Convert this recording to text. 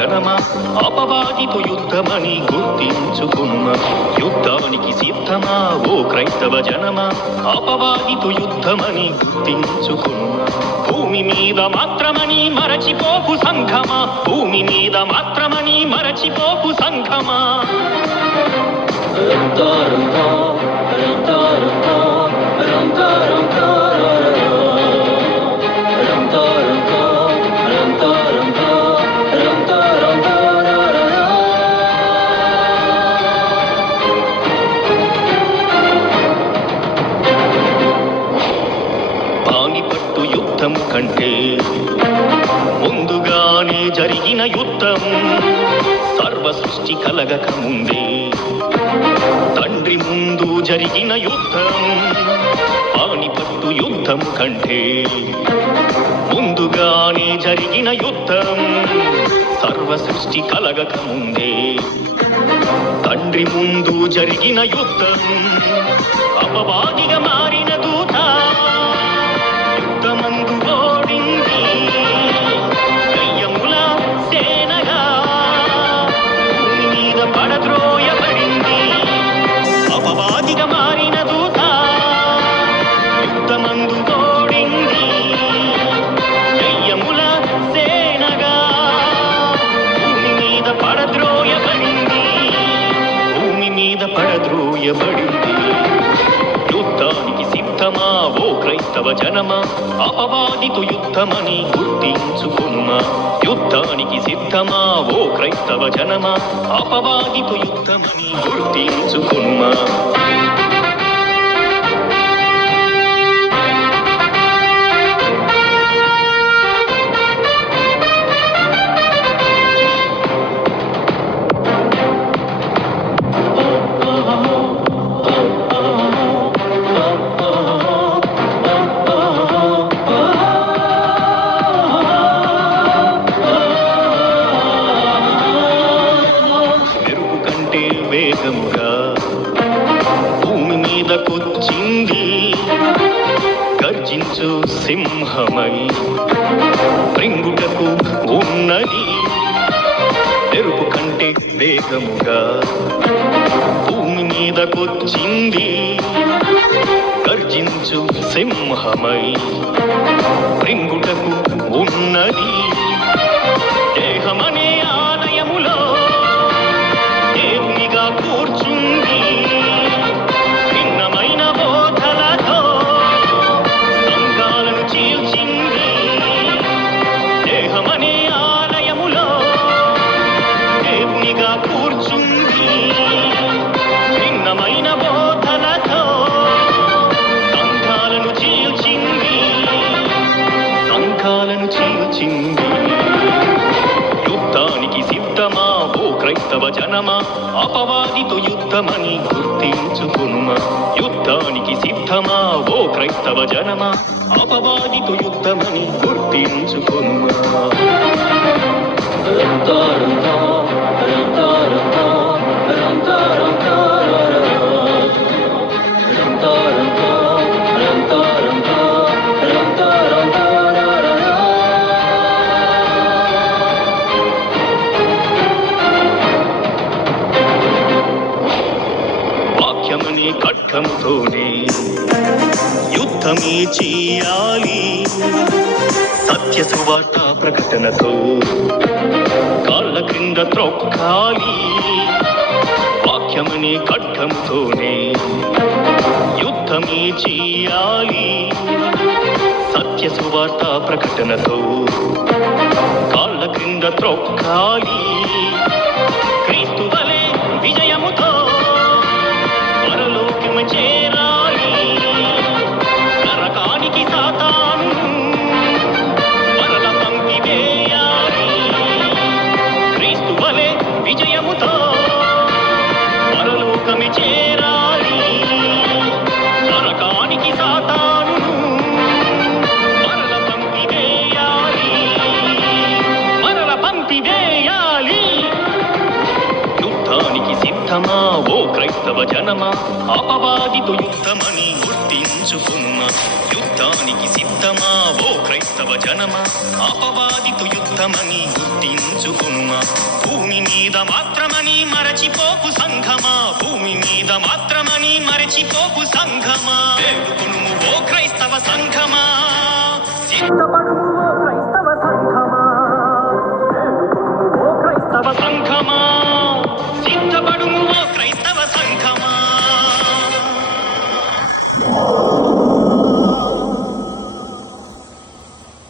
జనమా అపవాదితో యుద్ధమని గుర్తించుకున్నా. యుద్ధానికి సిద్ధమా ఓ క్రైస్తవ జనమా, అపవాదితో యుద్ధమని గుర్తించుకున్నా. భూమి మీద మాత్రమని మరచిపోకు సంఘమా, భూమి మీద మాత్రమని మరచిపోకు సంఘమా. పానిపట్టు యుద్ధం కంటే ముందుగానే జరిగిన యుద్ధం, సర్వ సృష్టి కలగక ముందే తండ్రి ముందు జరిగిన యుద్ధం. పానిపట్టు యుద్ధం కంటే ముందుగానే జరిగిన యుద్ధం, సర్వ సృష్టి కలగక ముందే తండ్రి ముందు జరిగిన యుద్ధం. అపవాదిగా మారిన దూత యుద్ధమందు ఓడింది, దయ్యముల సేనగా భూమి మీద పడద్రోయబడింది. అపవాదిగా మారిన దూత యుద్ధమందు ఓడింది, దయ్యముల సేనగా భూమి మీద పడద్రోయబడింది, భూమి మీద పడద్రోయబడింది. యుద్ధానికి సిద్ధమా ఓ క్రైస్తవ జనమా, అపవాదితో యుద్ధమని గుర్తించుకున్నా. యుద్ధానికి సిద్ధమా ఓ క్రైస్తవ జనమా, అపవాదితో యుద్ధమని గుర్తించుకున్నా. వేగముగా భూమి మీదకొచ్చింది, గర్జించు సింహమై మృంగుటకు ఉన్నది. మెరుపు కంటే వేగముగా భూమి మీదకొచ్చింది, గర్జించు సింహమై మృంగుటకు ఉన్నది. దేహమనే ఆలయములో దేవునిగా కూర్చుంది, భిన్నమైన బోధలతో సంఘాలను చీల్చింది. దేహమనే ఆలయములో దేవునిగా కూర్చుంది, భిన్నమైన బోధలతో సంఘాలను చీల్చింది, సంఘాలను చీల్చింది. యుద్ధానికి సిద్ధమా ఓ క్రైస్తవ జనమా, అపవాదితో యుద్ధమని గుర్తించుకున్నా. యుద్ధానికి సిద్ధమా ఓ క్రైస్తవ జనమా, అపవాదితో యుద్ధమని గుర్తించుకున్నా. వాక్యమనే ఖడ్గముతోనే యుద్ధమే చేయాలి, సత్య సువార్త ప్రకటనతో కాళ్ళ క్రింద త్రొక్కాలి. వాక్యమనే ఖడ్గముతోనే యుద్ధమే చేయాలి, సత్య సువార్త ప్రకటనతో కాళ్ళ క్రింద త్రొక్కాలి. క్రీస్తు వలె విజయముతో పరలోకము చేరాలి, నరకానికి సాతాను మరల పంపివేయాలి. క్రీస్తు వలె విజయముతో పరలోకము చేరాలి, నరకానికి సాతాను మరల పంపివేయాలి, మరల పంపివేయాలి. యుద్ధానికి సిద్ధమా ఓ క్రైస్తవ జనమా అపవాదితో యుద్ధమని గుర్తించుకునుమా యుద్ధానికి సిద్ధమా ఓ క్రైస్తవ జనమా అపవాదితో యుద్ధమని గుర్తించుకునుమా భూమి మీద మాత్రమని మరచిపోకు సంఘమా భూమి మీద మాత్రమని మరచిపోకు సంఘమా వేడుకొనుము ఓ క్రైస్తవ సంఘమా సిద్ధపడుము ఓ క్రైస్తవ సంఘమా